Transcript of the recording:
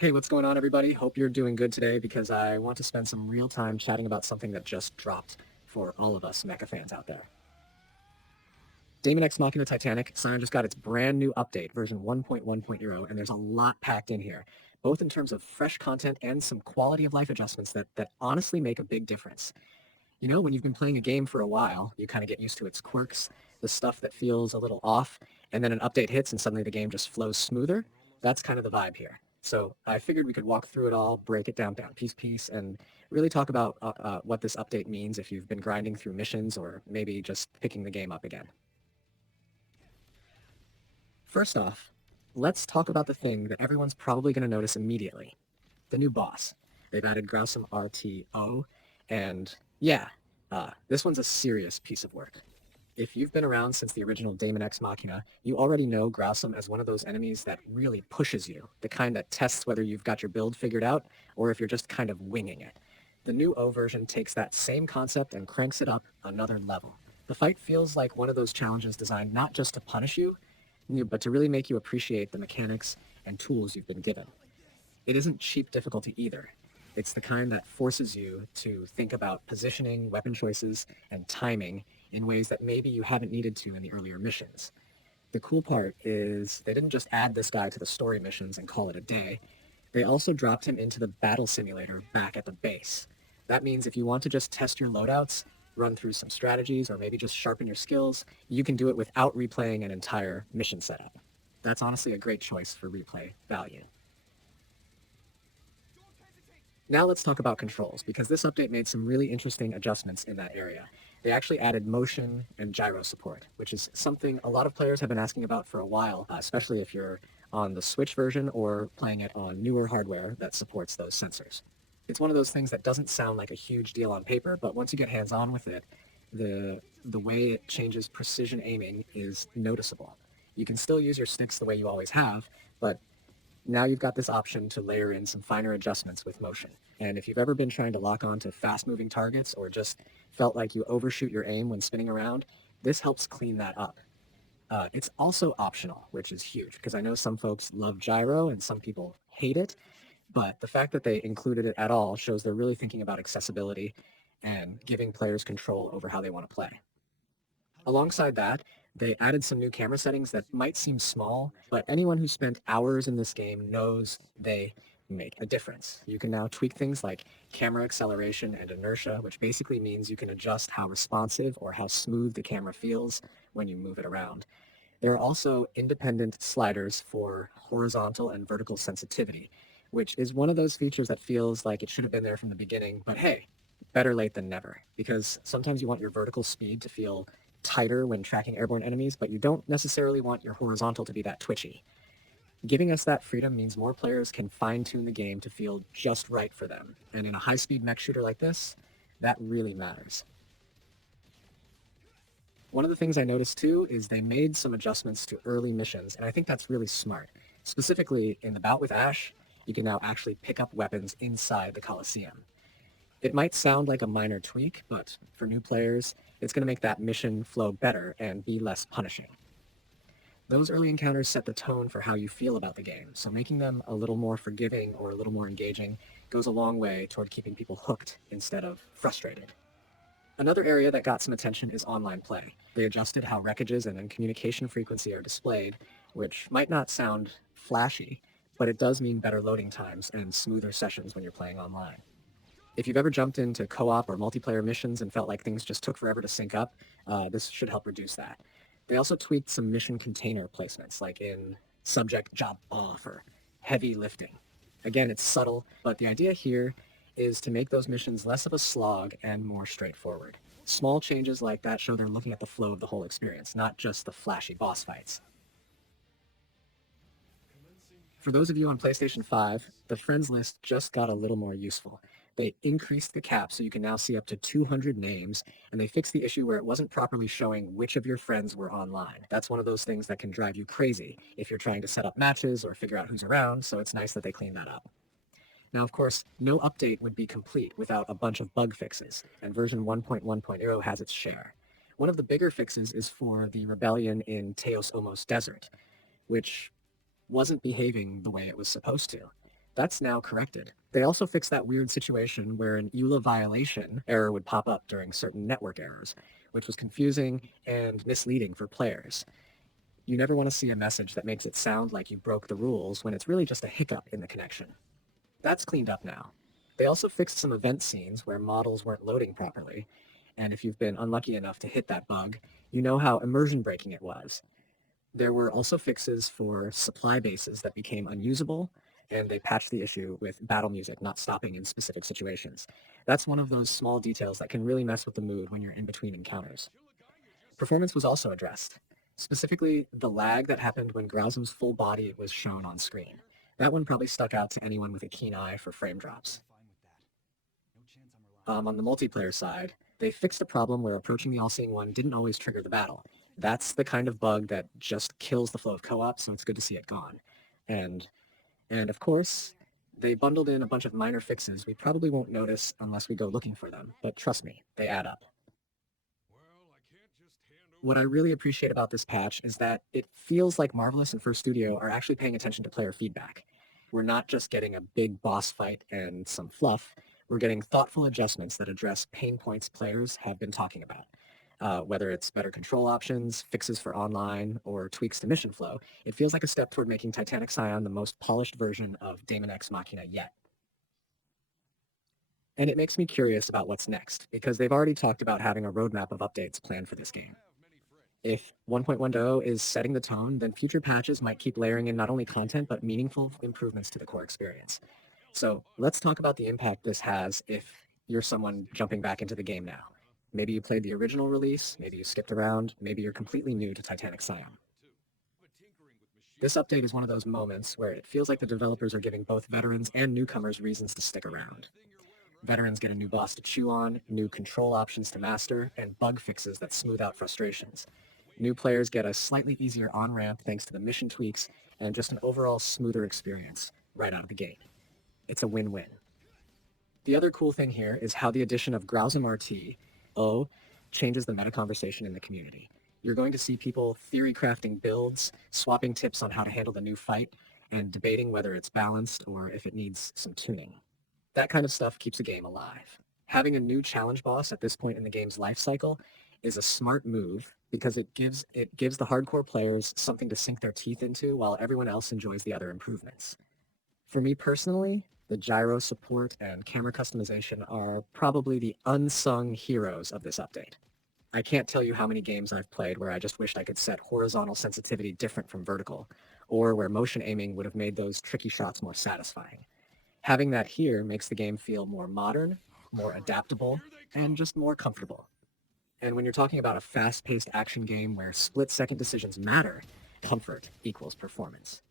Hey, what's going on, everybody? Hope you're doing good today because I want to spend some real time chatting about something that just dropped for all of us mecha fans out there. Daemon X Machina Titanic Scion just got its brand new update, version 1.1.0, and there's a lot packed in here, both in terms of fresh content and some quality of life adjustments that honestly make a big difference. You know, when you've been playing a game for a while, you kind of get used to its quirks, the stuff that feels a little off, and then an update hits and suddenly the game just flows smoother. That's kind of the vibe here. So I figured we could walk through it all, break it down piece, and really talk about what this update means if you've been grinding through missions or maybe just picking the game up again. First off, let's talk about the thing that everyone's probably going to notice immediately, the new boss. They've added Grausam RT, and yeah, this one's a serious piece of work. If you've been around since the original Daemon X Machina, you already know Grausam as one of those enemies that really pushes you, the kind that tests whether you've got your build figured out or if you're just kind of winging it. The new O version takes that same concept and cranks it up another level. The fight feels like one of those challenges designed not just to punish you, but to really make you appreciate the mechanics and tools you've been given. It isn't cheap difficulty either. It's the kind that forces you to think about positioning, weapon choices, and timing in ways that maybe you haven't needed to in the earlier missions. The cool part is they didn't just add this guy to the story missions and call it a day. They also dropped him into the battle simulator back at the base. That means if you want to just test your loadouts, run through some strategies, or maybe just sharpen your skills, you can do it without replaying an entire mission setup. That's honestly a great choice for replay value. Now let's talk about controls, because this update made some really interesting adjustments in that area. They actually added motion and gyro support, which is something a lot of players have been asking about for a while, especially if you're on the Switch version or playing it on newer hardware that supports those sensors. It's one of those things that doesn't sound like a huge deal on paper, but once you get hands-on with it, the way it changes precision aiming is noticeable. You can still use your sticks the way you always have, but now you've got this option to layer in some finer adjustments with motion. And if you've ever been trying to lock on to fast-moving targets or just felt like you overshoot your aim when spinning around, this helps clean that up. It's also optional, which is huge, because I know some folks love gyro and some people hate it, but the fact that they included it at all shows they're really thinking about accessibility and giving players control over how they want to play. Alongside that, they added some new camera settings that might seem small, but anyone who spent hours in this game knows they make a difference. You can now tweak things like camera acceleration and inertia, which basically means you can adjust how responsive or how smooth the camera feels when you move it around. There are also independent sliders for horizontal and vertical sensitivity, which is one of those features that feels like it should have been there from the beginning, but hey, better late than never, because sometimes you want your vertical speed to feel tighter when tracking airborne enemies, but you don't necessarily want your horizontal to be that twitchy. Giving us that freedom means more players can fine-tune the game to feel just right for them, and in a high-speed mech shooter like this, that really matters. One of the things I noticed too is they made some adjustments to early missions, and I think that's really smart. Specifically, in the bout with Ash, you can now actually pick up weapons inside the Coliseum. It might sound like a minor tweak, but for new players, it's going to make that mission flow better and be less punishing. Those early encounters set the tone for how you feel about the game, so making them a little more forgiving or a little more engaging goes a long way toward keeping people hooked instead of frustrated. Another area that got some attention is online play. They adjusted how wreckages and then communication frequency are displayed, which might not sound flashy, but it does mean better loading times and smoother sessions when you're playing online. If you've ever jumped into co-op or multiplayer missions and felt like things just took forever to sync up, this should help reduce that. They also tweaked some mission container placements, like in subject job off or heavy lifting. Again, it's subtle, but the idea here is to make those missions less of a slog and more straightforward. Small changes like that show they're looking at the flow of the whole experience, not just the flashy boss fights. For those of you on PlayStation 5, the friends list just got a little more useful. They increased the cap so you can now see up to 200 names, and they fixed the issue where it wasn't properly showing which of your friends were online. That's one of those things that can drive you crazy if you're trying to set up matches or figure out who's around, so it's nice that they cleaned that up. Now, of course, no update would be complete without a bunch of bug fixes, and version 1.1.0 has its share. One of the bigger fixes is for the rebellion in Teos Omos Desert, which wasn't behaving the way it was supposed to. That's now corrected. They also fixed that weird situation where an EULA violation error would pop up during certain network errors, which was confusing and misleading for players. You never want to see a message that makes it sound like you broke the rules when it's really just a hiccup in the connection. That's cleaned up now. They also fixed some event scenes where models weren't loading properly, and if you've been unlucky enough to hit that bug, you know how immersion breaking it was. There were also fixes for supply bases that became unusable, and they patched the issue with battle music not stopping in specific situations. That's one of those small details that can really mess with the mood when you're in between encounters. Performance was also addressed, specifically the lag that happened when Grausam's full body was shown on screen. That one probably stuck out to anyone with a keen eye for frame drops. On the multiplayer side, they fixed a problem where approaching the All-Seeing One didn't always trigger the battle. That's the kind of bug that just kills the flow of co-op, so it's good to see it gone. And and of course, they bundled in a bunch of minor fixes we probably won't notice unless we go looking for them, but trust me, they add up. What I really appreciate about this patch is that it feels like Marvelous and First Studio are actually paying attention to player feedback. We're not just getting a big boss fight and some fluff, we're getting thoughtful adjustments that address pain points players have been talking about. Whether it's better control options, fixes for online, or tweaks to mission flow, it feels like a step toward making Titanic Scion the most polished version of Daemon X Machina yet. And it makes me curious about what's next, because they've already talked about having a roadmap of updates planned for this game. If 1.10 is setting the tone, then future patches might keep layering in not only content, but meaningful improvements to the core experience. So let's talk about the impact this has if you're someone jumping back into the game now. Maybe you played the original release, maybe you skipped around, maybe you're completely new to Titanic Scion. This update is one of those moments where it feels like the developers are giving both veterans and newcomers reasons to stick around. Veterans get a new boss to chew on, new control options to master, and bug fixes that smooth out frustrations. New players get a slightly easier on-ramp thanks to the mission tweaks and just an overall smoother experience right out of the gate. It's a win-win. The other cool thing here is how the addition of Grausam RT, changes the meta conversation in the community. You're going to see people theory crafting builds, swapping tips on how to handle the new fight, and debating whether it's balanced or if it needs some tuning. That kind of stuff keeps a game alive. Having a new challenge boss at this point in the game's life cycle is a smart move because it gives the hardcore players something to sink their teeth into while everyone else enjoys the other improvements. For me personally, the gyro support and camera customization are probably the unsung heroes of this update. I can't tell you how many games I've played where I just wished I could set horizontal sensitivity different from vertical, or where motion aiming would have made those tricky shots more satisfying. Having that here makes the game feel more modern, more adaptable, and just more comfortable. And when you're talking about a fast-paced action game where split-second decisions matter, comfort equals performance.